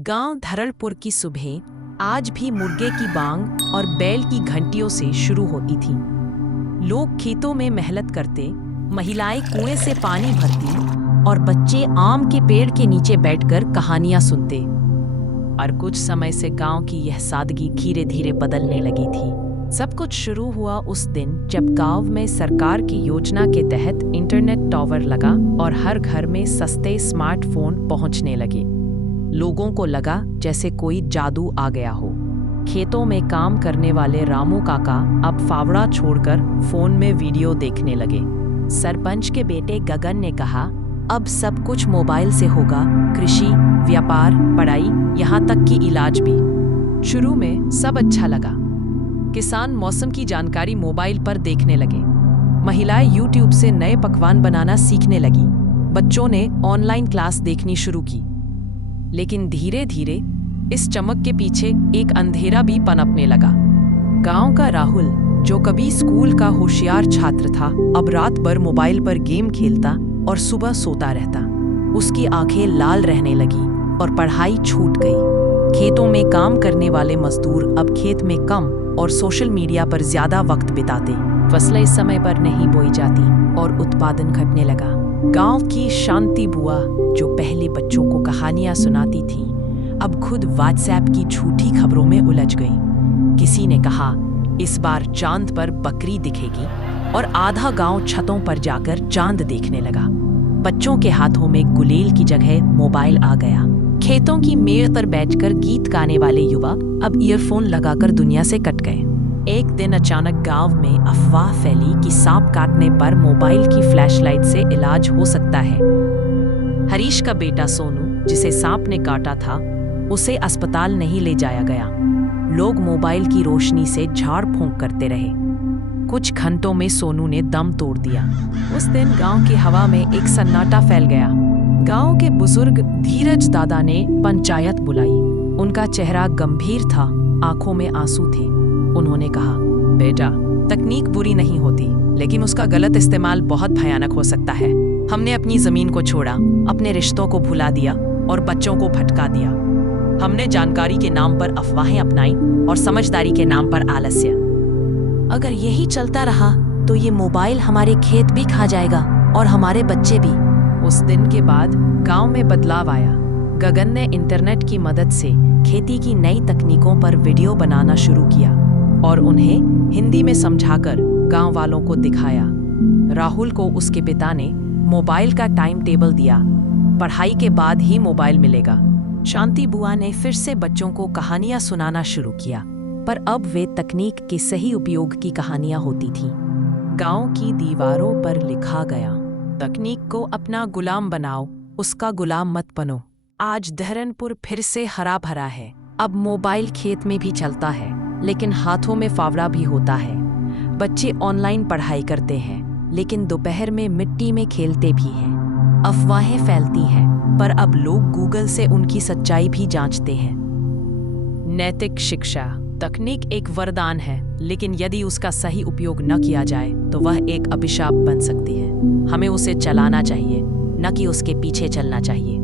गांव धरलपुर की सुबह आज भी मुर्गे की बांग और बैल की घंटियों से शुरू होती थी। लोग खेतों में मेहनत करते, महिलाएं कुएं से पानी भरती और बच्चे आम के पेड़ के नीचे बैठकर कहानियां सुनते। और कुछ समय से गांव की यह सादगी धीरे धीरे बदलने लगी थी। सब कुछ शुरू हुआ उस दिन जब गांव में सरकार की योजना के तहत इंटरनेट टावर लगा और हर घर में सस्ते स्मार्टफोन पहुंचने लगे। लोगों को लगा जैसे कोई जादू आ गया हो। खेतों में काम करने वाले रामू काका अब फावड़ा छोड़कर फोन में वीडियो देखने लगे। सरपंच के बेटे गगन ने कहा, अब सब कुछ मोबाइल से होगा, कृषि, व्यापार, पढ़ाई, यहाँ तक कि इलाज भी। शुरू में सब अच्छा लगा। किसान मौसम की जानकारी मोबाइल पर देखने लगे। महिलाएं यूट्यूब से नए पकवान बनाना सीखने लगी। बच्चों ने ऑनलाइन क्लास देखनी शुरू की। लेकिन धीरे धीरे इस चमक के पीछे एक अंधेरा भी पनपने लगा। गांव का राहुल, जो कभी स्कूल का होशियार छात्र था, अब रात भर मोबाइल पर गेम खेलता और सुबह सोता रहता। उसकी आंखें लाल रहने लगी और पढ़ाई छूट गई। खेतों में काम करने वाले मजदूर अब खेत में कम और सोशल मीडिया पर ज्यादा वक्त बिताते। फसलें समय पर नहीं बोई जाती और उत्पादन घटने लगा। गांव की शांति बुआ, जो पहले बच्चों को कहानियां सुनाती थी, अब खुद व्हाट्सएप की झूठी खबरों में उलझ गई। किसी ने कहा, इस बार चांद पर बकरी दिखेगी, और आधा गांव छतों पर जाकर चांद देखने लगा। बच्चों के हाथों में गुलेल की जगह मोबाइल आ गया। खेतों की मेड़ पर बैठकर गीत गाने वाले युवा अब ईयरफोन लगाकर दुनिया से कट गए। एक दिन अचानक गांव में अफवाह फैली कि सांप काटने पर मोबाइल की फ्लैशलाइट से इलाज हो सकता है। हरीश का बेटा सोनू, जिसे सांप ने काटा था, उसे अस्पताल नहीं ले जाया गया। लोग मोबाइल की रोशनी से झाड़ फूंक करते रहे। कुछ घंटों में सोनू ने दम तोड़ दिया। उस दिन गांव की हवा में एक सन्नाटा फैल गया। गांव के बुजुर्ग धीरज दादा ने पंचायत बुलाई। उनका चेहरा गंभीर था, आंखों में आंसू थे। उन्होंने कहा, बेटा, तकनीक बुरी नहीं होती, लेकिन उसका गलत इस्तेमाल बहुत भयानक हो सकता है। हमने अपनी जमीन को छोड़ा, अपने रिश्तों को भुला दिया और बच्चों को भटका दिया। हमने जानकारी के नाम पर अफवाहें अपनाई और समझदारी के नाम पर आलस्य। अगर यही चलता रहा तो ये मोबाइल हमारे खेत भी खा जाएगा और हमारे बच्चे भी। उस दिन के बाद गांव में बदलाव आया। गगन ने इंटरनेट की मदद से खेती की नई तकनीकों पर वीडियो बनाना शुरू किया और उन्हें हिंदी में समझाकर गांव वालों को दिखाया। राहुल को उसके पिता ने मोबाइल का टाइम टेबल दिया। पढ़ाई के बाद ही मोबाइल मिलेगा। शांति बुआ ने फिर से बच्चों को कहानियां सुनाना शुरू किया, पर अब वे तकनीक के सही उपयोग की कहानियां होती थीं। गांव की दीवारों पर लिखा गया, तकनीक को अपना गुलाम बनाओ, उसका गुलाम मत बनो। आज धरनपुर फिर से हरा भरा है। अब मोबाइल खेत में भी चलता है, लेकिन हाथों में फावड़ा भी होता है। बच्चे ऑनलाइन पढ़ाई करते हैं, लेकिन दोपहर में मिट्टी में खेलते भी हैं। अफवाहें फैलती हैं, पर अब लोग गूगल से उनकी सच्चाई भी जांचते हैं। नैतिक शिक्षा। तकनीक एक वरदान है, लेकिन यदि उसका सही उपयोग न किया जाए तो वह एक अभिशाप बन सकती है। हमें उसे चलाना चाहिए, न कि उसके पीछे चलना चाहिए।